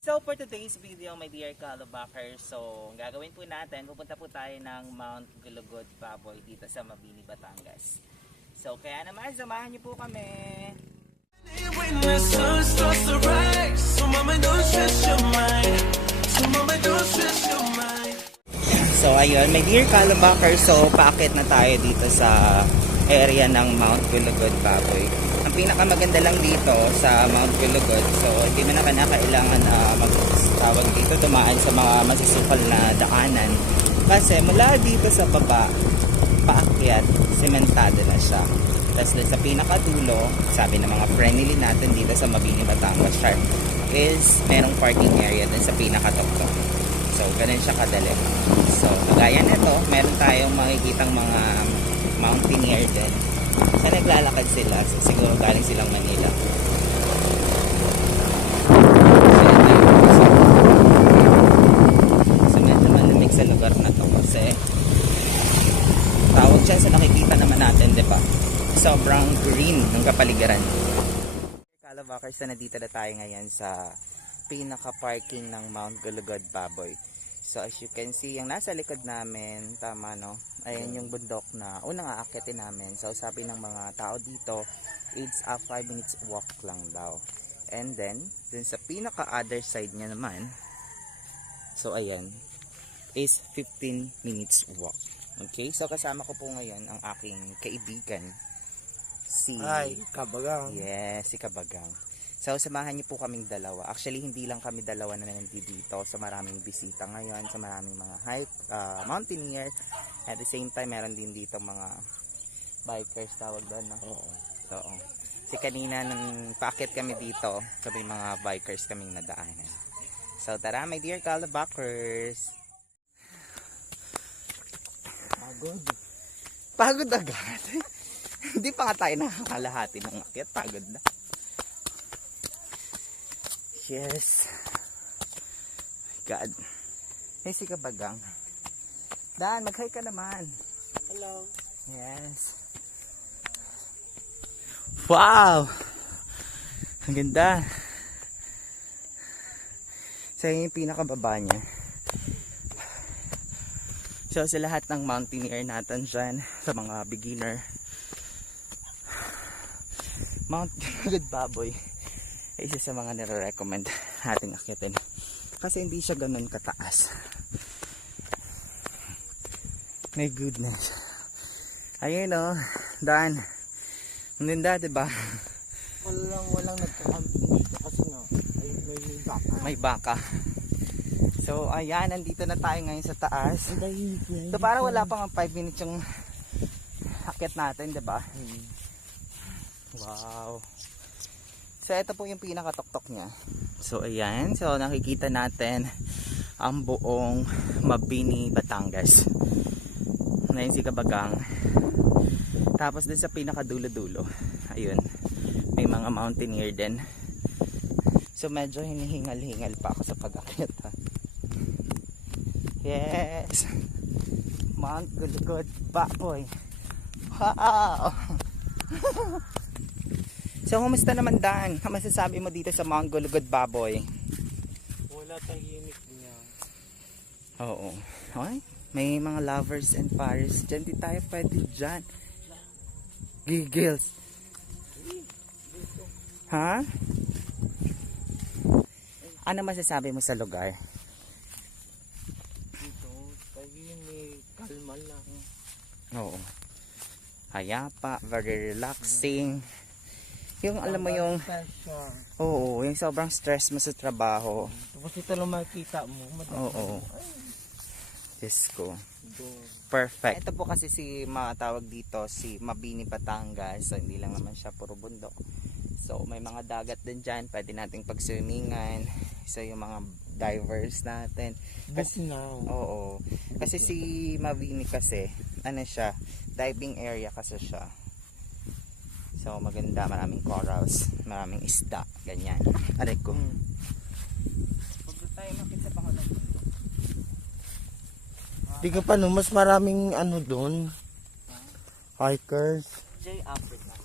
So for today's video, my dear Kalabakers, so gagawin po natin, pupunta po tayo ng Mount Gulugod Baboy dito sa Mabini, Batangas. So kaya naman, samahan niyo po kami. When the sun starts to rise, so mama don't stress your mind. So mama don't stress your mind. So ayun, my dear Kalabakers, so paakit na tayo dito sa area ng Mount Gulugod Baboy. Ang pinakamaganda lang dito sa Mount Gulugod, so hindi mo na kailangan magtawag dito, dumaan sa mga masusukal na daanan. Kasi mula dito sa baba, paakyat, sementado na siya. Tapos sa pinakadulo, sabi ng mga friendly natin dito sa Mabini, Batangas Sharp, is merong parking area dun sa pinakatuktok. So ganun siya kadali. So kagaya nito, meron tayong makikitang mga mountaineer din. So naglalakad sila, so siguro galing silang Manila. So medyo malamig sa lugar na to kasi tawag siya sa nakikita naman natin, di ba? Sobrang green ng kapaligiran. Kalabakers, na dito na tayo ngayon sa pinaka-parking ng Mount Gulugod Baboy. So as you can see, yung nasa likod namin, tama no? Ayan yung bundok na unang aakyatin namin. So sabi ng mga tao dito, it's a 5 minutes walk lang daw. And then, dun sa pinaka-other side niya naman, so ayan, is 15 minutes walk. Okay, so kasama ko po ngayon ang aking kaibigan, si Kabagang. Yes, si Kabagang. So samahan niyo po kaming dalawa. Actually hindi lang kami dalawa na nandito dito. So maraming bisita ngayon, sa maraming mga mountaineer. At the same time meron din dito mga bikers tawag doon, no? Oo. So si kanina nung paakit kami dito, so may mga bikers kaming nadaanan. So tara my dear Kalabakers. Pagod agad. Hindi pa nga tayo nakakalahati ng akyat. Pagod na. Yes. God. Hey, si Kabagang. Dan, mag-hi ka naman. Hello. Yes. Wow! Ang ganda. So, yun yung pinakababa niya. So, sa lahat ng mountaineer natin dyan, sa mga beginner, Mount Gulugod Baboy ay isa sa mga nire-recommend natin akyatin. Kasi hindi siya ganun kataas. My goodness. Ayun o, Dan. Nanda, diba? Walang nagka-camping dito kasi no, may baka. May baka. So, ayan, nandito na tayo ngayon sa taas. So, parang wala pa nga 5 minutes yung akyat natin, diba? Wow. So, ito po yung pinakatuktok niya. So, ayan. So, nakikita natin ang buong Mabini, Batangas. Ngayon si Kabagang. Tapos, dun sa pinakadulo-dulo, ayun, may mga mountaineer din. So, medyo hinihingal-hingal pa ako sa pag-akyat. Yes! Mount Gulugod Baboy. Wow! So, kumusta naman, Dan? Ang masasabi mo dito sa Mount Gulugod Baboy? Wala, tahimik niya. Oo. Okay. May mga lovers and pares. Diyan di tayo pwede dyan. Giggles. Ha? Ano masasabi mo sa lugar? Dito, tahimik, kalma lang. Oo. Hayapa, very relaxing. Yung alam mo yung, Pressure. oo, yung sobrang stress mo sa trabaho. Tapos ito lang makikita mo. Oo. Diyos ko. Doon. Perfect. Ito po kasi si matawag dito si Mabini, Batangas. So hindi lang naman siya puro bundok. So may mga dagat din dyan. Pwede nating pagswimingan. So yung mga divers natin. Book now. Oo. Kasi si Mabini kasi, ano siya, diving area kasi siya. So maganda, maraming corals, maraming isda, ganyan. Aray ko. Huwag na tayo makita sa pangalan. Di ka pa no, mas maraming ano doon. Hikers. J. Africa.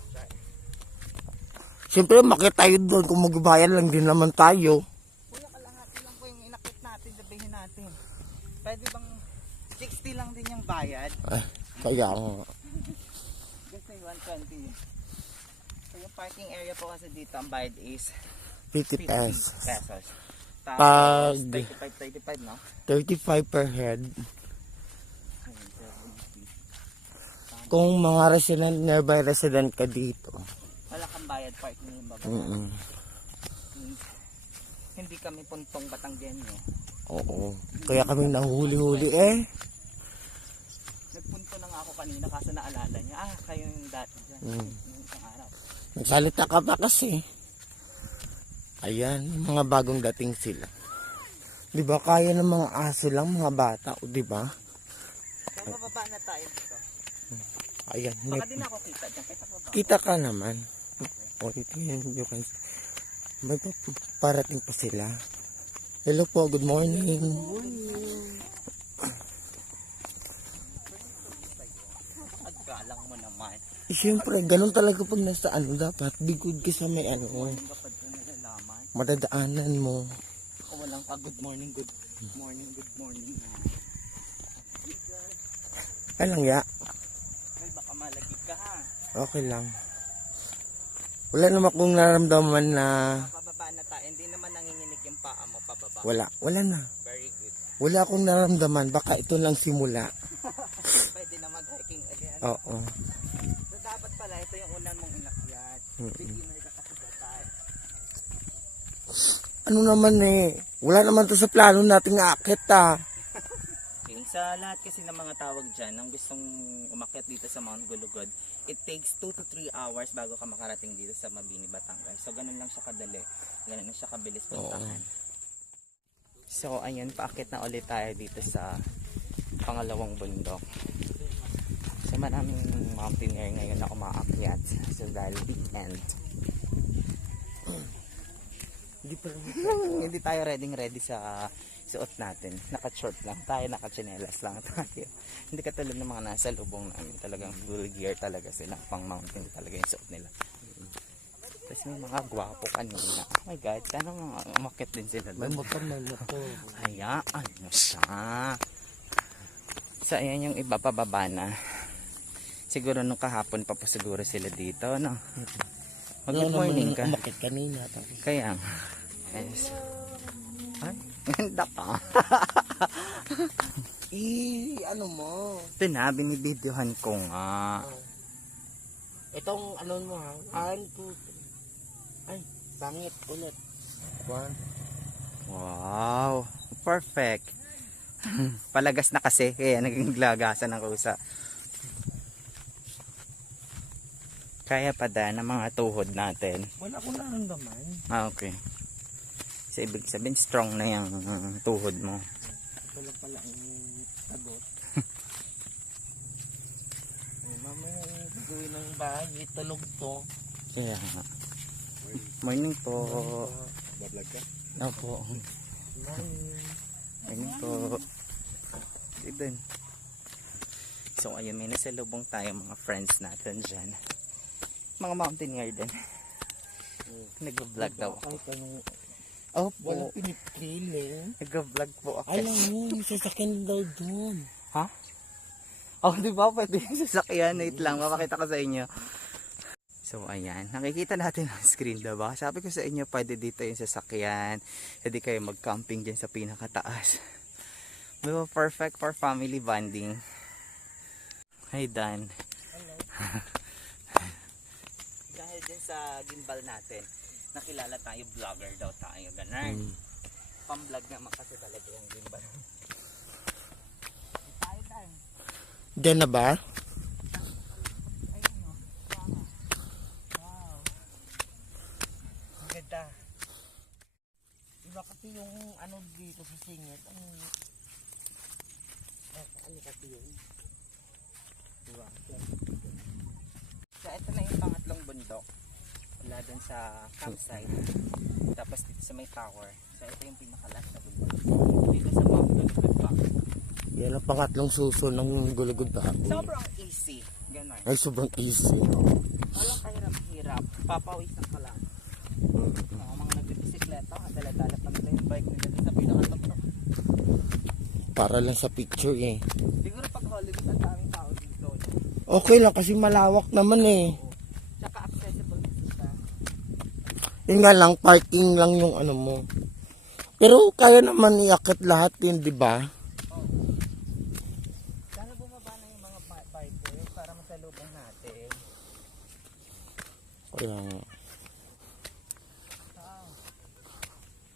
Siyempre makita tayo doon kung magbayan lang din naman tayo. Wala ka lahat. natin, sabihin natin. Pwede bang 60 lang din yung bayad? Kaya nga. Kasi 120. So yung parking area po kasi dito, ang bayad is 50 pesos. pesos. Pag- Tapos 35, no? 35 per head. Kung mga resident, nearby resident ka dito. Wala kang bayad parking yung baba. Mm-mm. Hindi kami puntong Batanggenyo. Oo. Kaya kami nahuli-huli Nagpunto na nga ako kanina kasi naalala niya. Kayo yung dati dyan. Yung isang araw. Nagsalita ka pa kasi. Ayan, mga bagong dating sila. Di ba kaya ng mga aso lang, mga bata, o di ba? So bababa na tayo dito. Ayan, Baka din ako kita dyan. Kita baba. kita ka naman. O, ito yun, you can see. May parating pa sila. Hello po, good morning. Agkalang mo naman. Siyempre, ganun talaga pag nasa dapat bigod ka sa may Kapag ko nalalaman. madadaanan mo. O walang pa good morning, good morning, good morning. Ay lang ya, Ay baka malagig ka ha. okay lang. Wala naman akong nararamdaman na Pababa na tayo. Hindi naman nanginginig yung paa mo pababa. wala na. Very good. Wala akong nararamdaman, baka ito lang simula. Pwede na mag-hiking again. Oo. So dapat pala ito yung unan mong inakyat. Beginner ka kasi dapat. Ano naman wala naman to sa plano nating aakit Okay, sa lahat kasi ng mga tawag dyan, ang gustong umakyat dito sa Mount Gulugod, it takes 2 to 3 hours bago ka makarating dito sa Mabini, Batangas. So ganun lang siya kadali. Ganun lang siya kabilis puntahan. So ayun, paakyat na ulit tayo dito sa pangalawang bundok. So maraming mountaineer ngayon na umaakyat sa dahil weekend. Hindi tayo ready sa suot natin. Naka-short lang tayo, naka-chinelas lang tayo. Hindi katulad ng mga nasa lubong namin. Talagang full gear talaga sila. Pang mountain talaga yung suot nila. Tapos may mga gwapo kanina. Oh my God, sana umakit din sila doon. motor. Hayaan mo siya. So ayan yung iba pababa na. Siguro nung kahapon pa po siguro sila dito, no? Good morning ka. Umakit kanina. Kaya yes. Ay, ganda ka. Ano mo? Ito na, binibidyohan ko nga. Itong ano mo ha? 1, 2, 3. Ay, pangit ulit. 1. Wow, perfect. Palagas na kasi, kaya naging glagasan ng kusa. Kaya pa ng mga tuhod natin. Wala akong naramdaman. Okay. So, ibig sabihin, strong na yung tuhod mo. Wala pala ang tagot. Mamaya gagawin ng bahay, tulog to. Kaya nga. Morning po. Bablog ka? Opo. Morning po. Din. So, ayun, may nasalubong tayo mga friends natin dyan. Mga mountaineer din. Nag-vlog daw ako. Opo. Walang pinipiling. Nag-vlog po ako. Alam mo, sasakyan daw doon. Ha? Oh, di ba? Pwede yung sasakyan. Wait lang, mapakita ko sa inyo. So, ayan. Nakikita natin ang screen, diba? Sabi ko sa inyo, pwede dito yung sasakyan. Pwede kayo mag-camping dyan sa pinakataas. Diba? Perfect for family bonding. Hi, Dan. Hello. Dahil din sa gimbal natin, nakilala tayo, vlogger daw tayo. Ganun. Pam-vlog naman kasi talaga yung gimbal. Tayo, Dan. Diyan na ba? Ayun o. Wow. Ang ganda. Iba kasi yung ano dito sa singit. Ano kasi yun? Diba? So, ito na yung pangatlong bundok. Wala dun sa campsite. Tapos dito sa may tower. So, ito yung pinakalas na bundok. Dito sa Mount Gulugod pa. Yan ang pangatlong suso ng Gulugod ba? Sobrang easy. Ganon. Ay, sobrang easy. Walang kahirap-hirap. Papawisan ka lang. Mga nagbibisikleta, dala-dala pa nila yung bike nila sa pinakatok. para lang sa picture eh. Siguro pag holiday ang daming tao dito. No? Okay lang kasi malawak naman eh. Tsaka accessible siya. Yun nga lang, parking lang yung ano mo. Pero kaya naman iakit lahat yun, di ba? Sana bumaba na yung mga bikers para masalubong natin. Kaya nga.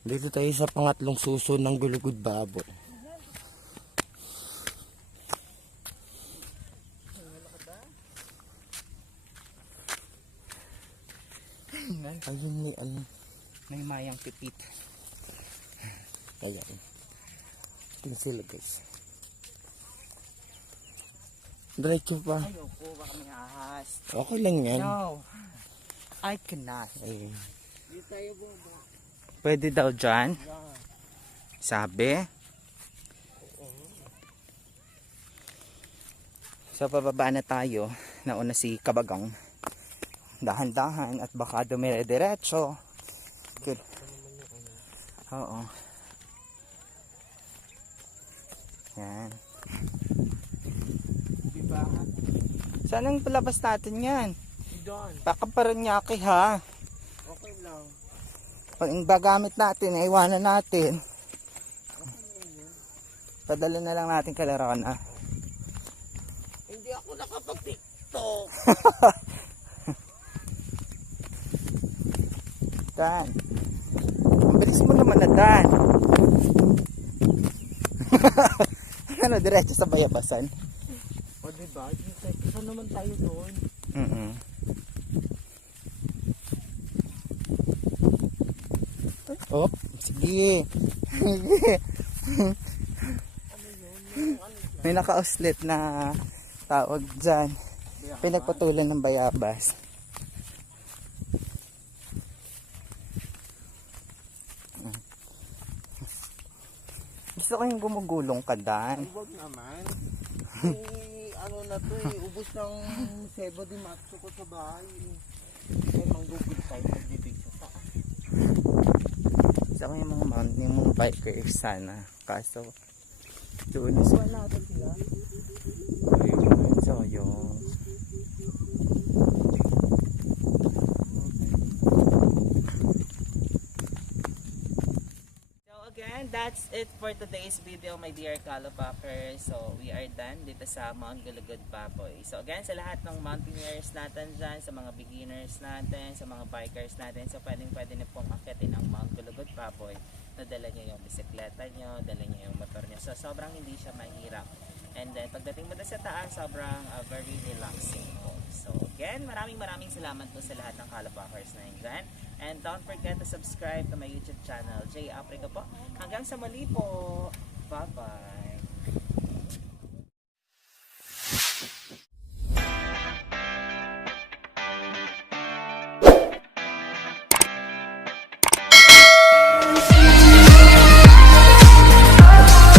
Dito tayo sa pangatlong suso ng Gulugod Baboy. Ayun ni ano. May mayang pipit. Ayan. Tingnan sila guys. Diretso pa. Ayoko, baka may ahas. Okay lang yan. No, I cannot. Ayun. Pwede daw dyan? Sabi? So, pababa na tayo. Nauna si Kabagang. Dahan-dahan at baka dumire-diretso. Good. Oo. Yan. Diba? Saan ang palabas natin yan? Doon. Baka Paranaque ha. Okay lang. Pag yung bagamit natin, iwanan natin. Padala na lang natin kay Larona. Hindi ako nakapag-tiktok. Dan. Ang bilis mo naman na Dan. Ano, diretso sa Bayabasan? O diba? Saan naman tayo doon? Oh, sige. May naka-oslet na tawag dyan. Pinagpatulan ng bayabas. Gusto ko yung gumugulong ka, Dan. Huwag naman. Eh, ano na to eh. Ubus ng sebo di matso ko sa bahay. Ay, manggugod tayo. Magbibig sa taas. Gusto ko yung mga bikers sana. Kaso, doon Wala natin sila. ayun, so yung again, that's it for today's video, my dear Kalabackers. So, we are done dito sa Mount Gulugod Baboy. So, again, sa lahat ng mountaineers natin dyan, sa mga beginners natin, sa mga bikers natin, so pwede na pong akitin ang Mount Gulugod Baboy. Nadala nyo yung bisikleta nyo, dala nyo yung motor nyo. So, sobrang hindi siya mahirap. And then, pagdating mo na sa taas, sobrang very relaxing po. So, again, maraming salamat po sa lahat ng Kalabackers na dyan. And don't forget to subscribe to my YouTube channel, J Africa po. Hanggang sa muli po. Bye-bye.